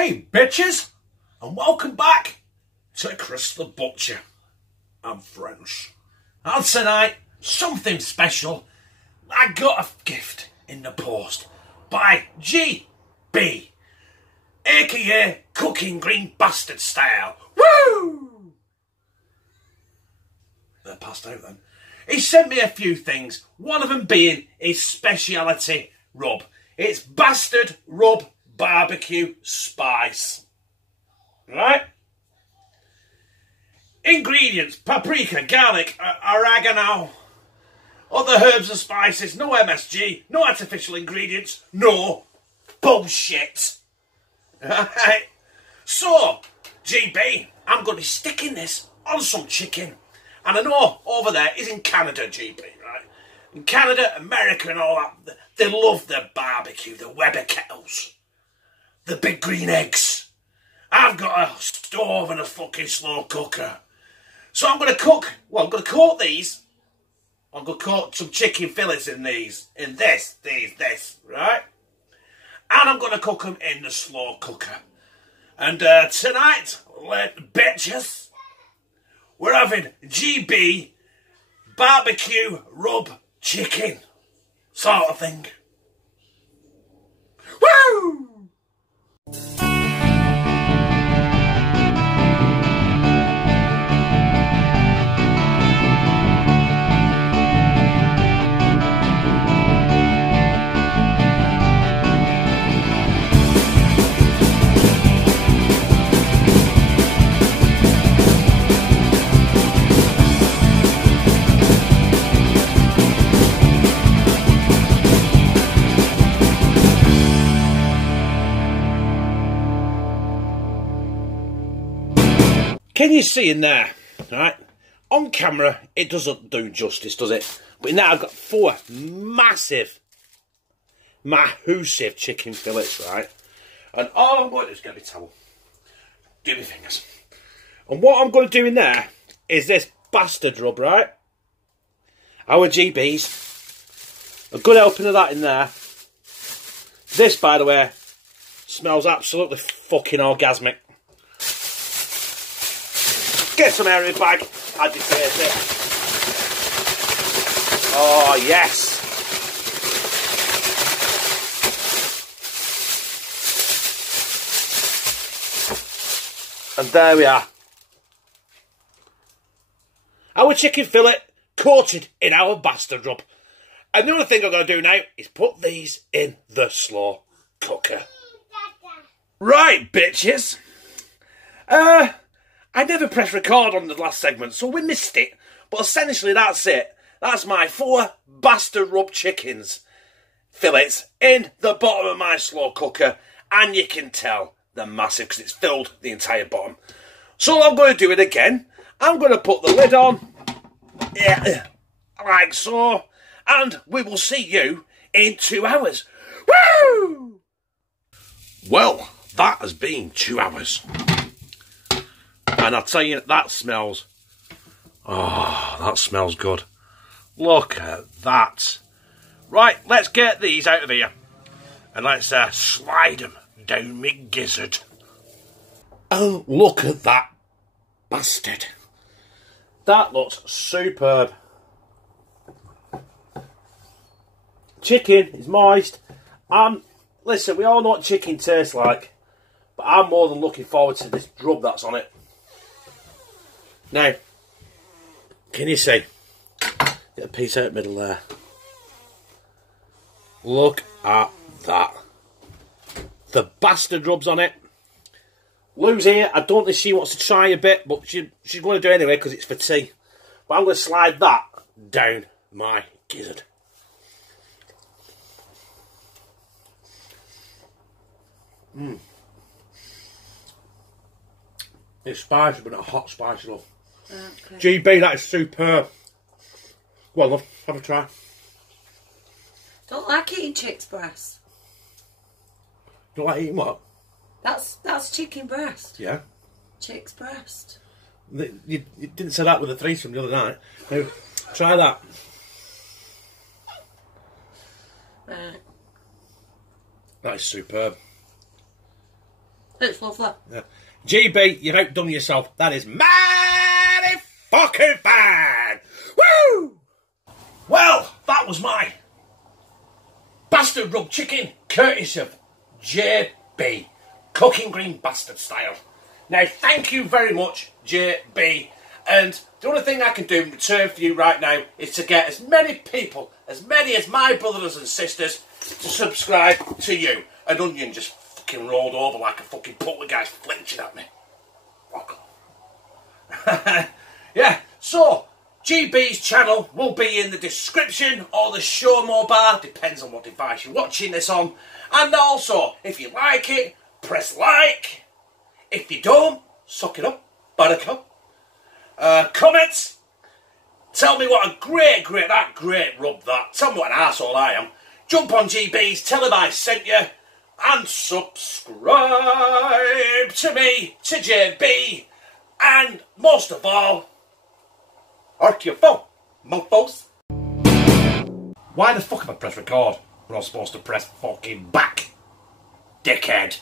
Hey bitches, and welcome back to Chris the Butcher and friends. And tonight, something special. I got a gift in the post by GB, aka Cooking Green Bastard Style. Woo! They're passed out then. He sent me a few things, one of them being his speciality rub. It's Bastard Rub barbecue spice. Right? Ingredients: paprika, garlic, oregano, other herbs and spices, no MSG, no artificial ingredients, no bullshit. Right? So, GB, I'm going to be sticking this on some chicken. And I know over there is in Canada, GB, right? In Canada, America and all that, they love their barbecue, the Weber kettles, the big green eggs. I've got a stove and a fucking slow cooker. So I'm going to cook, well, I'm going to coat these. I'm going to coat some chicken fillets in these, this, right? And I'm going to cook them in the slow cooker. And tonight, bitches, we're having GB barbecue rub chicken sort of thing. Woo! Can you see in there, right? On camera, it doesn't do justice, does it? But now I've got 4 massive chicken fillets, right? And all I'm going to do is get my towel, do my fingers. And what I'm going to do in there is this bastard rub, right? Our GBs. A good helping of that in there. This, by the way, smells absolutely fucking orgasmic. Get some air in the bag, agitate it. Oh, yes. And there we are. Our chicken fillet coated in our bastard rub. And the other thing I'm going to do now is put these in the slow cooker. Right, bitches. I never pressed record on the last segment, so we missed it. But essentially, that's it. That's my 4 bastard rub chickens fillets in the bottom of my slow cooker. And you can tell they're massive because it's filled the entire bottom. So I'm going to do it again. I'm going to put the lid on. Yeah, like so. And we will see you in 2 hours. Woo! Well, that has been 2 hours. And I'll tell you, that smells... Oh, that smells good. Look at that. Right, let's get these out of here. And let's slide them down my gizzard. Oh, look at that bastard. That looks superb. Chicken is moist. Listen, we all know what chicken tastes like. But I'm more than looking forward to this rub that's on it. Now, can you see? Get a piece out the middle there. Look at that. The bastard rub's on it. Lou's here. I don't think she wants to try a bit, but she's going to do it anyway because it's for tea. But I'm going to slide that down my gizzard. It's spicy, but not hot spicy, love. Okay. GB, that is superb. Well, love, have a try. Don't like eating chick's breast. Don't like eating what? That's chicken breast. Yeah. Chick's breast. You didn't say that with a threesome the other night. Now, try that. Right. That is superb. It's lovely. Yeah. GB, you've outdone yourself. That is mighty fucking fine. Woo! Well, that was my Bastard Rub chicken, courtesy of JB, cooking green bastard style. Now, thank you very much, JB. And the only thing I can do in return for you right now is to get as many people, as many as my brothers and sisters, to subscribe to you. An onion just fucking rolled over like a fucking poltergeist flinching at me. Fuck off. Yeah, so GB's channel will be in the description or the show more bar, depends on what device you're watching this on. And also, if you like it, press like. If you don't, suck it up, buttercup. Comments. Tell me what a great rub that. Tell me what an arsehole I am. Jump on GB's, tell him I sent you. And subscribe to me, to JB. And most of all, hurt your phone, mofos. Why the fuck am I press record when I'm supposed to press fucking back? Dickhead.